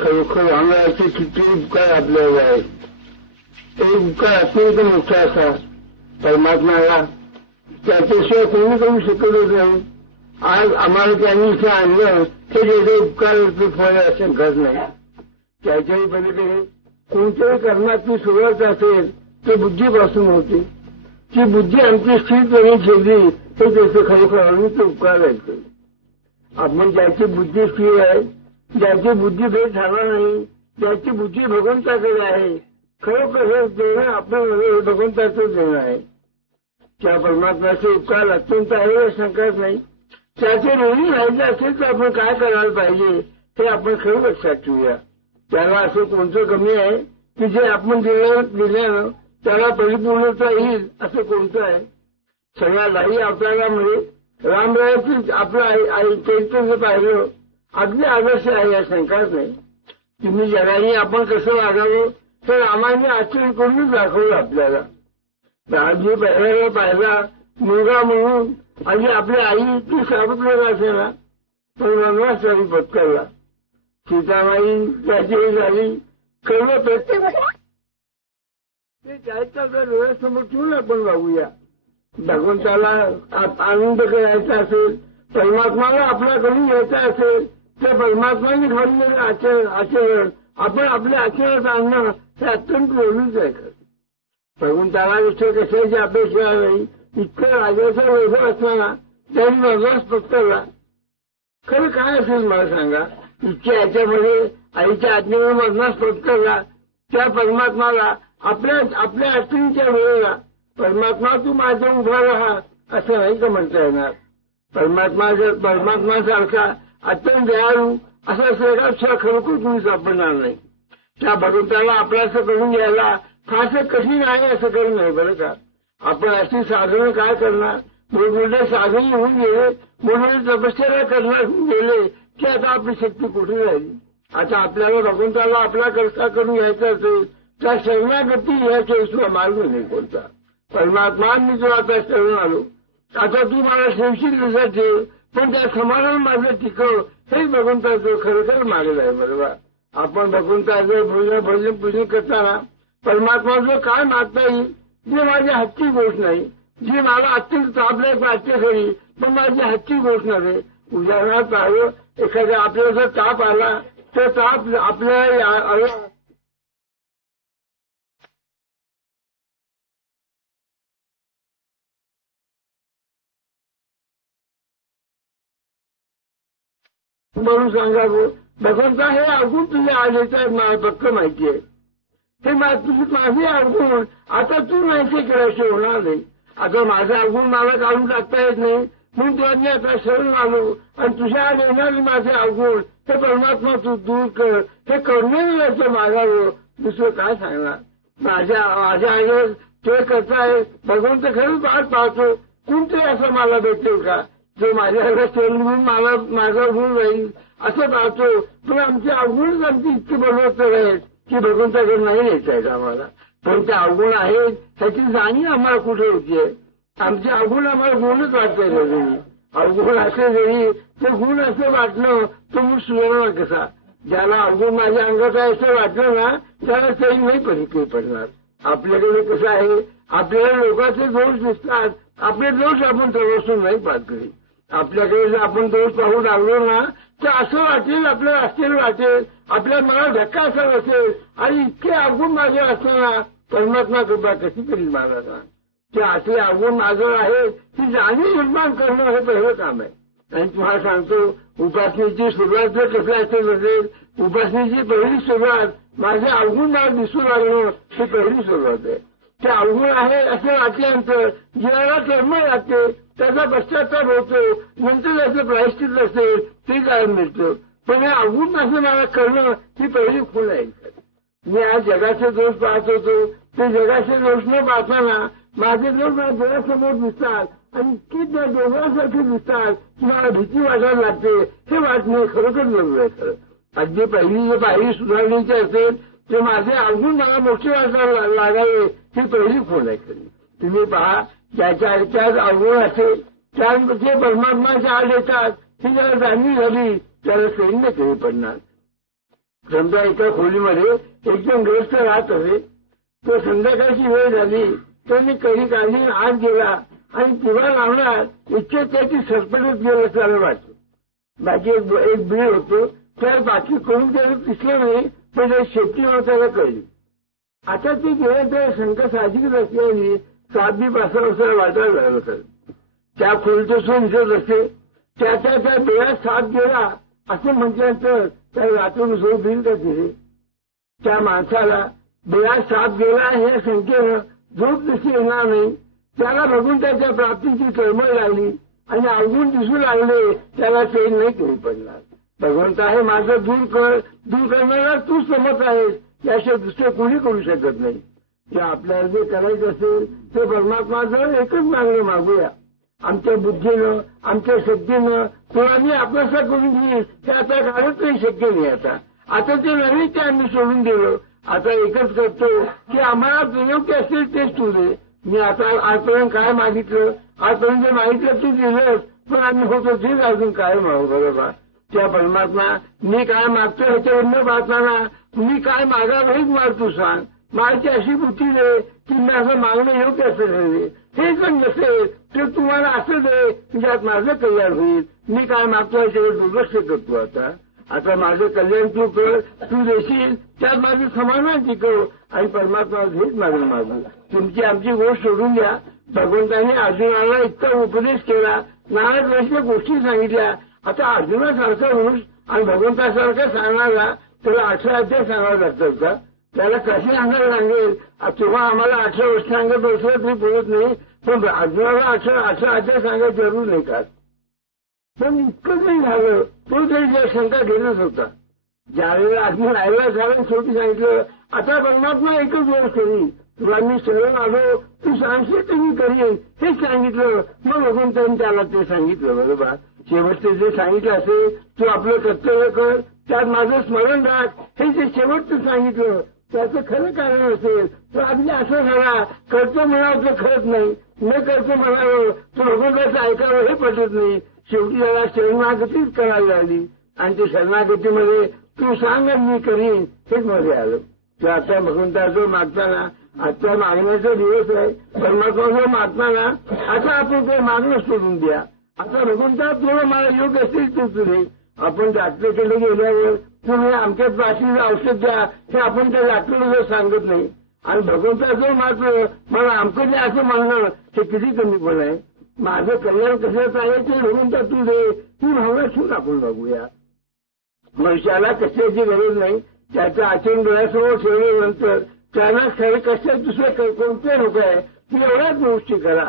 खरोखर आम्हाला किती उपकार आपल्याला आहे. तो उपकार अत्यंत मोठा असा परमात्म्याला त्याच्याशिवाय कोणी करू शकतच नाही. आज आम्हाला त्यांनी इथे आणलं हे त्याचे उपकाराचं फळ शंकाच नाही. त्याच्याही पलीकडे कोणत्याही कर्माची सुरुवात असेल ते बुद्धीपासून होते. ती बुद्धी आमची स्थिरपणे ठेवली हे त्याचे खरोखर अनंत उपकार आहेत. आपण ज्याची बुद्धी स्थिर आहे, ज्याची बुद्धी भेद झाला नाही, ज्याची बुद्धी भगवंताकडे आहे, खरोखर हे देणं आपलं भगवंताचं देणं आहे. त्या परमात्म्याचे उपकार अत्यंत आहे शंकाच नाही. त्याचे ऋणी राहायचे असेल तर आपण काय करायला पाहिजे हे आपण खरं लक्षात ठेवूया. त्याला असं कोणतं कमी आहे की जे आपण दिल्यानं त्याला परिपूर्णता येईल असं कोणतं आहे. सगळ्या लाही अवतारामध्ये रामरायाची आपलं चरित्र जर पाहिलं अगदी आदर्श आहे या शंकाच नाही. तुम्ही जगाने आपण कसं वागावं तर रामाने आचरण करूनच दाखवलं आपल्याला. राजी पहिल्याला पाहिला मुलगा म्हणून आणि आपली आई ती सावत्र असेना पण वनवासारी पत्करला. सीतामाई त्याची झाली कळलं प्रत्येक त्याच्या डोळ्यासमोर ठेवून आपण वागूया. भगवंताला आनंद करायचा असेल, परमात्माला आपल्याकडून घ्यायचा असेल तर परमात्माने घडलेलं आचरण आपण आपल्या आचरणात आणणं हे अत्यंत जरुरीच आहे. भगवंताला इथे कशाची अपेक्षा नाही. इतकं राजाचा वैभव असताना त्यांनी वनवास पत्करला. खरं काय असेल मला सांगा. इतक्या याच्यामध्ये आईच्या आज्ञेवर वनवास पत्करला. त्या परमात्माला आपल्या अडचणीच्या वेळेला परमात्मा तू माझ्या उभा राहा असं नाही का म्हणता येणार. परमात्मासारखा अत्यंत दयाळू असा सगळा खरोखर तुम्ही सापडणार नाही. त्या भगवंताला आपल्याचं करून घ्यायला फारसं कठीण आहे असं करू नये बरं का. आपण अशी साधनं काय करणार. मोठमोठे साधन होऊन गेले, मोठमोठे तपश्चर्या करणार होऊन गेले की आता आपली शक्ती कुठे राहिली. आता आपल्याला भगवंताला आपला करता करून घ्यायचा असेल त्या शरणागती ह्याशिवाय मार्ग नाही कोणता. परमात्मा मी तुला आता शरण आलो, आता तू मला ठेवशील तसं ठेव, पण त्या समाधान माझं टिकव हे भगवंताचं खरोखर मार्ग आहे बरोबर. आपण भगवंताचं भजन पूजन करताना परमात्माचं काय मागता येईल जे माझ्या हातची गोष्ट नाही, जी मला अत्यंत तापदायक वाटते खरी पण माझी हातची गोष्ट नव्हे. उदाहरणार्थ पाहिलं एखाद्या आपल्याला जर ताप आला तर ताप आपल्याला म्हणून सांगावं भगवंता हे अवगुण तुझ्या आलेचं मला पक्क माहिती आहे. हे माझे अवगुण आता तू नाहीसे केल्याशिवाय होणार नाही. आता माझं अवगुण मला काढून टाकता येत नाही म्हणून तुला मी आता शरण आलो आणि तुझ्या येणारे माझे अवगुण हे परमात्मा तू दूर कर. हे करण्याचं मागावं दुसरं काय सांगणार. माझ्या आईवर ते करताय भगवंत खरंच वाट पाहतो. कोणतरी असं मला भेटेल का जो माझ्याकडे शरण म्हणून मला माझा गुण राहील असं पाहतो. पण आमचे अवगुणच आमची इतकी बरोबर आहेत की भगवंताकडे नाही यायचं आम्हाला. पण ते अवगुण आहेत त्याची जाणीव आम्हाला कुठे होतीये. आमचे अवगुण आम्हाला गुणच वाटतंय जरी अवगुण असे जरी ते गुण असं वाटणं तो मग सुधारणा कसा. ज्याला अवगुण माझ्या अंगात आहे असं वाटलं ना त्याला तरी नाही परिचय पडणार. आपल्याकडे कसं आहे आपल्याला लोकांचे दोष दिसतात, आपले दोष आपण तपासून नाही पाहत कधी. आपल्याकडे जर आपण दोष पाहू लागलो ना तर असं वाटेल आपल्याला आश्चर्य वाटेल, आपल्या मनात धक्का असा असेल आणि इतके अवगुण माझे असताना परमात्मा कृपा कशी करील महाराजा. ते असे अवगुण माझं आहे ही जाणीव निर्माण करणं हे पहिलं काम आहे. आणि तुम्हाला सांगतो उपासनेची सुरुवात जर कसं असेल उपासनेची पहिली सुरुवात माझे अवगुण मला दिसू लागणं ही पहिली सुरुवात आहे. ते अवगुण आहे असं वाटल्यानंतर जीवाला कर्म लागते, त्याचा पश्चाताप होतो, नंतर त्याचं प्रायश्चित असेल ते काय मिळतं. पण हे अवगुण असं मला करणं ही पहिली खूण आहे. मी आज जगाचे दोष पाहत होतो ते जगाचे दोष न पाहताना माझे दोष माझ्या डोळ्यासमोर दिसतात आणि इतकी त्या दोघांसारखे दिसतात की मला भीती वाटायला लागते. हे वाटणं खरोखर जरूर आहे. खरं अगदी पहिली जर पायरी सुधारण्याची असेल तर माझे अवगुण मला मोठे वाटायला लागावे ही पहिली खूण आहे खरी. तुम्ही पहा ज्याच्या अवगुण असेल जे परमात्माच्या आड येतात ती ज्याला जाणीव झाली त्याला सैन्य कमी पडणार. समजा एका खोलीमध्ये एक जण ग्रस्त राहत असे, तो संध्याकाळची वेळ झाली त्यांनी कडी काढली आत गेला आणि दिवा लावणार इच्छा त्याची सरपटत गेलं त्याला वाटलं. बाकी एक बीळ होतो त्या बाकी करून त्याला दिसलं नाही, पण शेपटी त्याला कळली. आता ते गेलं तर शंका साहजिकच असल्याने 7 बी वाजता वाटायला लागलं. तर त्या खोलीचं सोन दिसत असते त्या बिळात साप गेला असं म्हटल्यानंतर त्या रात्री झोप येईल का तिथे? त्या माणसाला बिळात साप गेला हे संख्येनं झोप दिसून येणार नाही. त्याला बघून त्याच्या प्राप्तीची तळमळ लागली आणि अवगुण दिसू लागले, त्याला चैन नाही कमी पडणार. भगवंता हे माझं दूर करणारा तू समर्थ आहेस, याशिवाय दुसरे कोणी करू शकत नाही. ते आपल्याला जे करायचं असेल ते परमात्माचं एकच मागणं मागूया. आमच्या बुद्धीनं आमच्या शक्तीनं कोणाने आपल्यासा करून घेईल ते आता काढत नाही, शक्य नाही. आता ते नवीन ते आम्ही सोडून दिलं. आता एकच करतो की आम्हाला जे योग्य असेल तेच तू दे. मी आता आजपर्यंत काय मागितलं, आजपर्यंत जे मागितलं तू दिलंस, पण आम्ही होतो तेच अजून काय मागू बरोबर. त्या परमात्मा मी काय मागतो ह्याच्यावर न पाहताना मी काय मागावं हेच मला तू सांग. माझी अशी बुद्धी दे की मी असं मागणं योग्य असेल, हे जर नसेल तर तुम्हाला असं दे ज्यात माझं कल्याण होईल. मी काय मागतो ह्याच्यावर दुर्लक्ष करतो. आता माझं कल्याण तू कर, तू देशील त्यात माझं समाधान टिकव आणि परमात्मा हेच मागू. तुमची आमची गोष्ट सोडून द्या. भगवंतांनी अर्जुनाला इतका उपदेश केला, नाना वर्षी गोष्टी सांगितल्या. आता अर्जुनासारखा पुरुष आणि भगवंतासारखा सांगणारा त्याला 18 अध्याय सांगावं लागतात का? त्याला कसे सांगायला लागेल? तेव्हा आम्हाला 18 वर्ष सांगत बसलं तरी बोलत नाही, पण अर्जुनाला 18 अध्याय सांगायची जरूर नाही का? पण इतकं नाही झालं, तो तरी शंका घेतच होता. ज्यावेळेला अर्जुन आयला झालं शेवटी सांगितलं आता परमात्मा एकच वेळ करीन, तुला मी शरण आलो तू सांगशील तर मी करीन हे सांगितलं. मग भगवंतांनी त्याला ते सांगितलं बरोबर. शेवटचे जे सांगितलं असेल तू आपलं कर्तव्य कर, त्यात माझं स्मरण राख, हे जे शेवटचं सांगितलं त्याचं खरं कारण असेल तर अगदी असं झाला करतो म्हणावं तर खरंच नाही, न करतो म्हणावं तर भगवंताचं ऐकावं हे पटत नाही. शेवटी त्याला शरणागतीच करावी लागली आणि ते शरणागतीमध्ये तू सांग मी करीन हेच मध्ये आलं. तर आता भगवंताचं मागताना आता मागण्याचा दिवस आहे. परमात्मा मागताना आता आपण ते मागणं सोडून द्या. आता भगवंता तुला मला योग्य असेल तर तुझे आपण डॉक्टरकडे गेल्यावर तुम्ही आमच्या प्राचीन औषध द्या हे आपण त्या डॉक्टरला सांगत नाही. आणि भगवंताचं मात्र मला आमचं जे असं म्हणणं हे किती कमी पण आहे. माझं कल्याण कशाचं आहे ते भगवंता तू दे, ती भावना ठेवून आपण बघूया. मनुष्याला कशाची गरज नाही, त्याचं आचरण डोळ्यासमोर ठेवल्यानंतर त्यांना खरं कशा दुसरे कोणते लोक आहे ती एवढ्याच गोष्टी करा.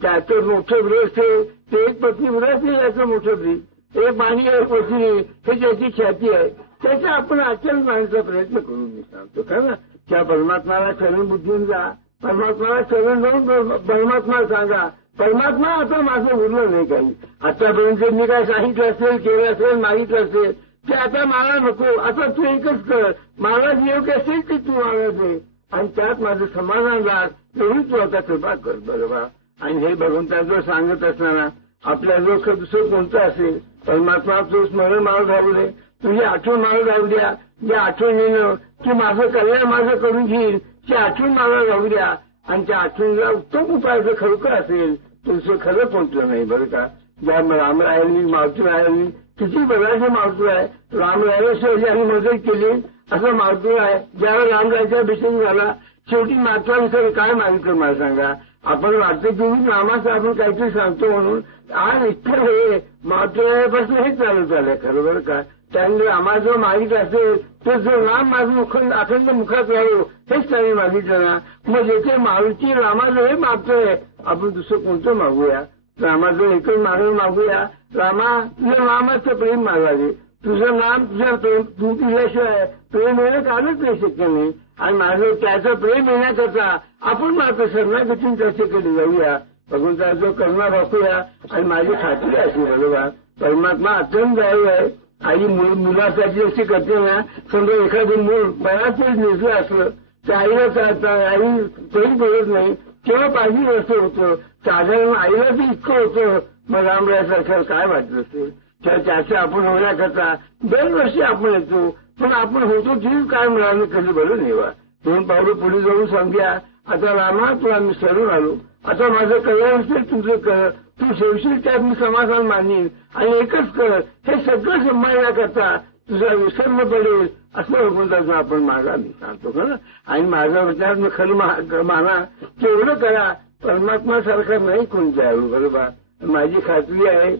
त्याचं मोठं ब्रश आहे ते एक पत्नी ब्रश आहे, याचं मोठं ब्रीज एक मानी आहे पत्नी हे ज्याची ख्याती आहे त्याचं आपण आचरण करण्याचा प्रयत्न करून मी सांगतो का ना. त्या परमात्माला चरण बुद्धीन जा, परमात्माला चरण जाऊन परमात्मा सांगा परमात्मा आता माझं उरलं नाही काही. आतापर्यंत मी काय सांगितलं असेल केलं असेल मागितलं असेल ते आता मला नको. आता तू एकच कर, मला जे योग्य असेल ते तू मला दे आणि त्यात माझं समाधान राहत एवढी तू आता कृपा कर बरोबर. आणि हे भगवंताचं सांगत असताना आपल्या जो दुसरं कोणतं असेल परमात्मा तू स्मरण मला राहू दे, तुझी आठवण मला राहू द्या. ज्या आठवणीनं की माझं कल्याण माझं करून घेईल ती आठवण मला राहू द्या. आणि त्या आठवणीला उत्तम उपाय जर खरोखर असेल तुझं खरं कोणतं नाही बरं का. ज्या रामरायांनी मावती रायांनी किती बघायचे मावतूर आहे. रामरायाशिवाय ज्यांनी मदत केली असं मावतूर आहे. ज्यावेळेला रामरायाचा अभिषेक झाला शेवटी मात्राविषयी काय मागितलं मला सांगा. आपण वाटतं की नामाचं आपण काहीतरी सांगतो म्हणून आज इतकं हे मावतुरायापासून हे चालत आलंय खरं बरं का. त्यामुळे आम्हाला जो मागित असेल तर जो नाम माझं अखंड मुखात राहू हेच त्यांनी मागितलं ना. मग ज्याचे मारुती रामाचं हे मागतोय आपण दुसरं कोणतं मागूया. रामाचं एकच मागणं मागूया. रामा तुझ्या नामाचं प्रेम मागावे, तुझं नाम तुझ्या प्रेम तू तुझ्याशिवाय प्रेम येणं कालच नाही शक्य नाही. आणि माझं त्याचं प्रेम येण्याकरता आपण मात्र शरणागतीन त्याच्याकडे जाऊया. भगवंता जो करुणा दाखवूया आणि माझी खात्री अशी बरोबर परमात्मा अत्यंत दयाळू आहे. आई मुलासाठी अशी करते ना. समजा एखादं मूल बऱ्याच वेळ निर्जळ असलं तर आईला आई तरी बोलत नाही तेव्हा पाहिजे असं होतं. साधारण आईला बी इतकं होतं मग रामरायासारख्याला काय वाटत असेल. त्याच्या आपण होण्याकरता दरवर्षी आपण येतो, पण आपण होतो तीच काय मिळालं कधी बरं नेवा. 2 पावलं पुढे जाऊन सांगूया, आता रामा तुला मी सरून आलो, आता माझं कल्याण असेल तुझं कर, तू शेवशील त्यात मी समाधान मानीन आणि एकच कर. हे सगळं सांभाळण्याकरता तुझा विसर्म पडेल असं भगवंताचं आपण मागा मी सांगतो खरं. आणि माझा विचार मी खरं माना केवढं करा, परमात्मा नाही कोणत्या आहे बरोबर. माझी खात्री आहे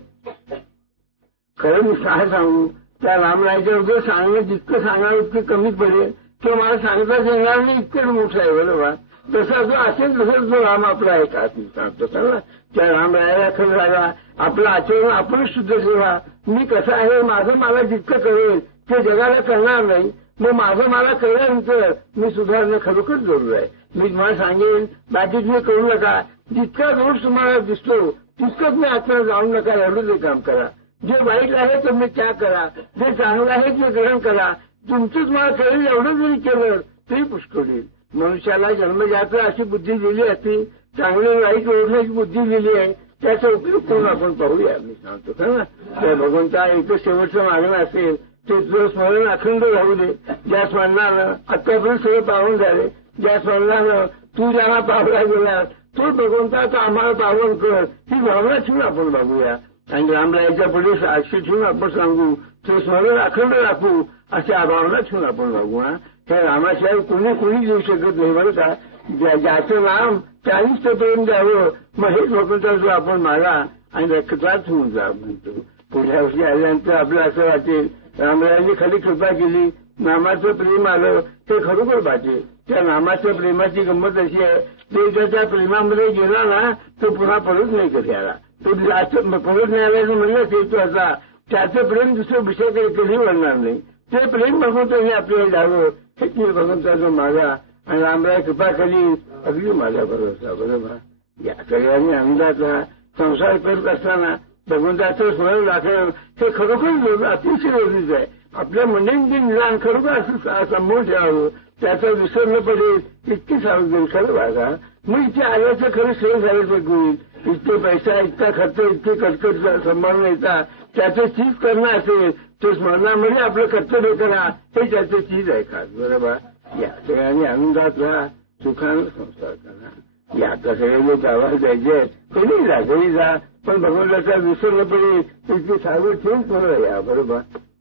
खरं मी काय सांगू, त्या रामरायाच्या वगैरे सांगणं जितकं सांगावं इतकं कमीच पडेल, किंवा मला सांगताच येणार नाही इतकंच मोठं आहे बरोबर. तसा जो असेल तसंच तो राम आपला आहे का मी सांगतो खरं. त्या रामरायाला खरं राहा, आपलं आचरण आपण शुद्ध ठेवा. मी कसं आहे माझं मला जितकं कळेल ते जगाला कळणार नाही, मग माझं मला कळल्यानंतर मी सुधारणं खरोखर जरूर आहे. मी तुम्हाला सांगेन बाकी तुम्ही करू नका, जितका दोष तुम्हाला दिसतो तितकंच मी आचरण जाऊ नका, एवढं ते काम करा. जे वाईट आहे ते मी त्याग करा, जे चांगलं आहे ते ग्रहण करा. तुमचंच मला कळेल एवढं जरी केलं तरी पुष्कळ येईल. मनुष्याला जन्मजात अशी बुद्धी दिली असती, चांगले वाईट ओळखण्याची बुद्धी दिली आहे, त्याचा उपयोग करून आपण पाहूया मी सांगतो खरं ना. त्या भगवंता एकच शेवटचं मागणं असेल ते तुझं स्मरण अखंड राहू दे. ज्या स्मरणानं आतापर्यंत सगळं पावन झाले, ज्या स्मरणानं तू ज्यांना पावला गेला तो भगवंताचं आम्हाला पावन कर, ही भावना ठेवून आपण बघूया. आणि रामरायाच्या पुढे साक्षी ठेवून आपण सांगू, ते स्मरण अखंड राखू, अशा भावना ठेवून आपण बघू. त्या रामाशिवाय कोणी देऊ शकत नाही बरं का. ज्याचं नाम त्यानेच ते प्रेम द्यावं, मग हेच भगवंताचं आपण मागा आणि रक्तात होऊन जा म्हणतो. पुढल्या वर्षी आल्यानंतर आपलं असं वाटेल रामरायांनी खाली कृपा केली, नामाचं प्रेम आलं ते खरोखर वाटेल. त्या नामाच्या प्रेमाची गंमत अशी आहे, ते त्या प्रेमामध्ये गेला ना तो पुन्हा परत नाही कधी आला. तो परत नाही आल्याचं म्हणलं ते तो असा त्याचं प्रेम दुसरं विषय कधी वळणार नाही. ते प्रेम भगवंतांनी आपल्याला द्यावं, हे ते भगवंताचं मागा आणि रामराय कृपा केली अगदी माझा भरोसा बरोबर. या सगळ्यांनी आनंदाचा संसार करत असताना भगवंताचं स्मरण राखणं हे खरोखर अतिशय गरजेचं आहे. आपल्या मंडळींचे निदान खरोखर असं समोर ठेवावं, त्याचा विसर न पडेल इतकी सावधगिरी खरं बघा. मग इथे आल्याचं खरं श्रेय झाल्याचं होईल. इतके पैसा इतका खर्च इतके कटकट सांभाळून येतात, त्याचं चीज करणं असेल ते स्मरणामध्ये आपलं कर्तव्य करा, हे त्याचं चीज आहे खास बरोबर. या सगळ्यांनी आनंदात राहा, सुखानं संसार करा. या आता सगळे लोक आवाज द्यायचे घरी जा, पण भगवंताचा विसर न पडेल इतकी सावध ठेवून पुन्हा या बरोबर.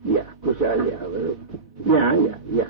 या खुशाल या बरोबर. या या या